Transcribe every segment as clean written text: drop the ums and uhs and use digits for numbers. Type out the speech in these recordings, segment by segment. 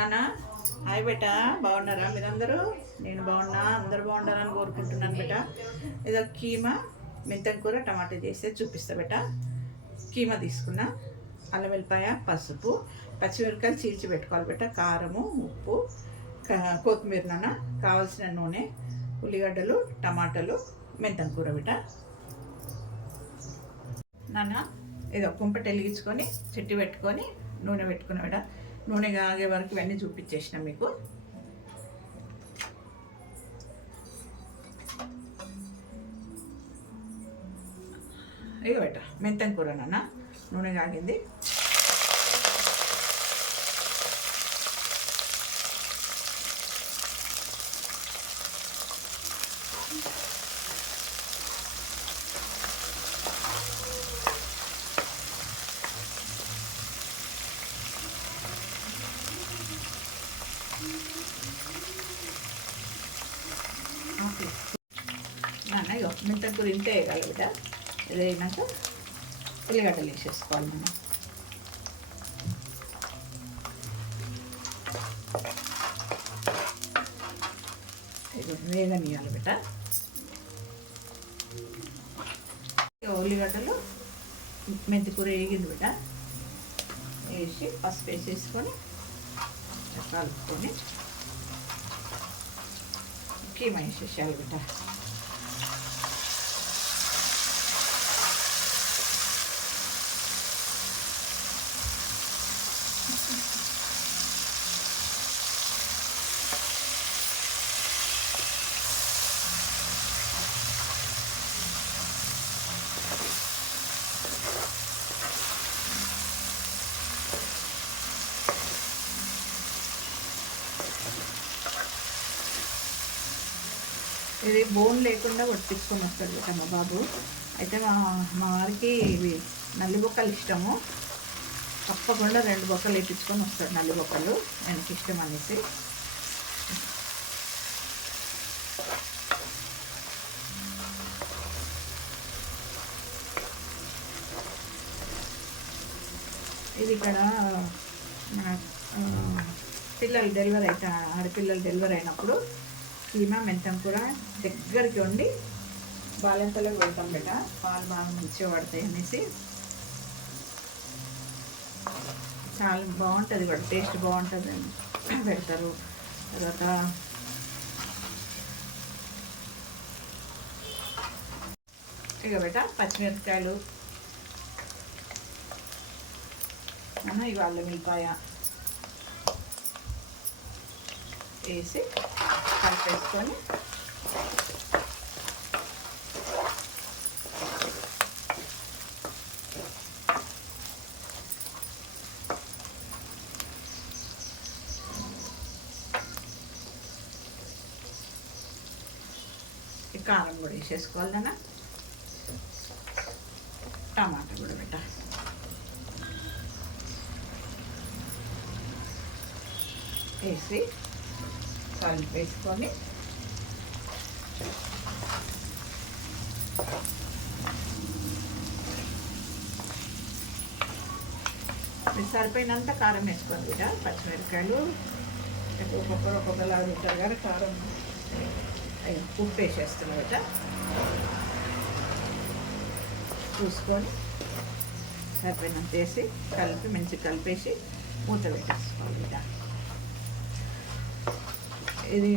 నానా హాయ్ బేట, బాగున్నారా మీరందరూ? నేను బాగున్నా, అందరూ బాగుండాలని కోరుకుంటున్నాను బేట. ఏదో కీమా మెంతం కూర టమాటా చేస్తే చూపిస్తా బేట. కీమా తీసుకున్నా, అల్లం వెల్లిపాయ, పసుపు, పచ్చిమిరపకాయలు చీల్చి పెట్టుకోవాలి బేట, కారము, ఉప్పు, కొత్తిమీర, నాన్న కావాల్సిన నూనె, ఉల్లిగడ్డలు, టమాటాలు, మెంతం కూర బేట. నాన్న ఏదో కుంపటి వెలిగించుకొని చెట్టు పెట్టుకొని నూనె పెట్టుకుని బేట. నూనె కాగే వరకు ఇవన్నీ చూపించేసిన మీకు. ఇక బేట మెంతం కూర నాన్న, నూనె కాగింది. నాన్న ఇగో మెంతం కూర ఇంతే వేయాలి బిడ్డ. ఇది అయినాక ఉల్లిగడ్డలు వేసేసుకోవాలి మనం. ఇది వేగనియాలి బిడ్డ. ఉల్లిగడ్డలు మెంతి కూర వేగింది బిడ్డ. వేసి పసుపు వేసేసుకొని కలుపుకొని కీమా వేసేసేయాలి బిడ్డ. ఇది బోన్ లేకుండా కొట్టించుకొని వస్తాడు కదా మా బాబు. అయితే మా వారికి ఇవి నల్లి బొక్కలు ఇష్టము. తప్పకుండా 2 బొక్కలు వేయించుకొని వస్తాడు, నల్లి బొక్కలు ఆయనకి ఇష్టం అనేసి. ఇది ఇక్కడ మన పిల్లలు డెలివరీ ఆడపిల్లలు డెలివరీ అయినప్పుడు కీమా మెంతం కూర దగ్గరికి వండి బాలెంతలో పెడతాం బేట. పాలు బాగా మంచిగా పడతాయి అనేసి. చాలా బాగుంటుంది కూడా, టేస్ట్ బాగుంటుంది పెడతారు. తర్వాత ఇక బేట పచ్చిమిరపకాయలు అన్న, ఇవి అల్లం వెల్లిపాయ వేసి కలిపేసుకొని కారం కూడా వేసేసుకోవాలి నాన్న. టమాటా కూడా బేట వేసి కలిపేసుకొని సరిపోయినంత కారం వేసుకోవాలి బిడ్డ. పచ్చిమిరపకాయలు ఒక్కొక్కరు ఉంటారు కానీ కారం ఉప్పు వేసేస్తున్నాం బిడ్డ. చూసుకొని సరిపోయినంత వేసి కలిపి మంచిగా కలిపేసి మూత పెట్టేసుకోవాలి బిడ్డ. ఇది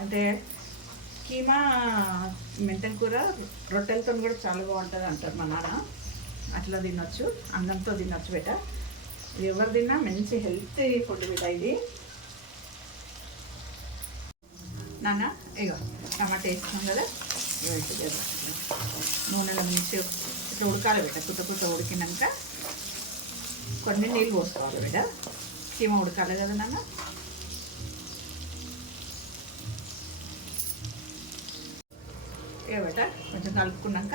అంటే కీమా మెంతం కూర రొట్టెలతో కూడా చాలా బాగుంటుంది అంటారు మా నాన్న. అట్లా తినొచ్చు, అన్నంతో తినొచ్చు బేట. ఇది ఎవరు తిన్నా మంచి హెల్తీ ఫుడ్ బిడ్డ ఇది. నాన్న ఇగో టమాటా వేసుకున్నాం కదా, నూనెలో మంచిగా ఇట్లా ఉడకాలి బిడ్డ. కుట్ట ఉడికినాక కొన్ని నీళ్ళు పోసుకోవాలి బిడ్డ. కీమా ఉడకాలి కదా నాన్న. బేట కొంచెం కలుపుకున్నాక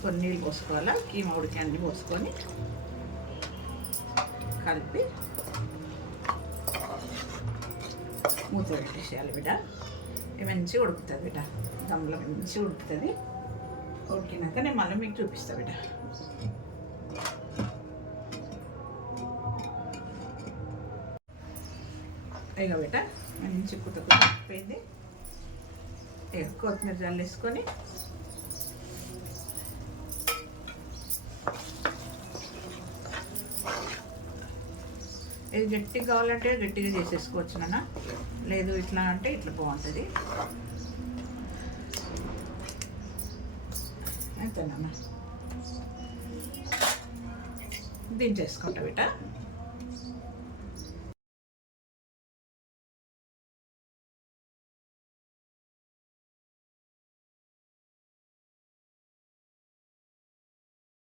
కొన్ని నీళ్ళు పోసుకోవాలా. కీమా ఉడికి అన్నీ పోసుకొని కలిపి మూత పెట్టేసేయాలి బిడ్డ. మంచిగా ఉడుకుతుంది బిడ్డ, దమ్ములో మంచిగా ఉడుకుతుంది. ఉడికినాక నేను మళ్ళీ మీకు చూపిస్తాను బిడ్డ. ఇక బిడ్డ మంచి కుత అయిపోయింది. ఇక కొత్తిమీర జల్లేసుకొని ఇది గట్టిగా కావాలంటే గట్టిగా చేసేసుకోవచ్చు నాన్న, లేదు ఇట్లా అంటే ఇట్లా బాగుంటుంది. అంతేనమ్మా, దించేసుకుంటా బిడ్డ.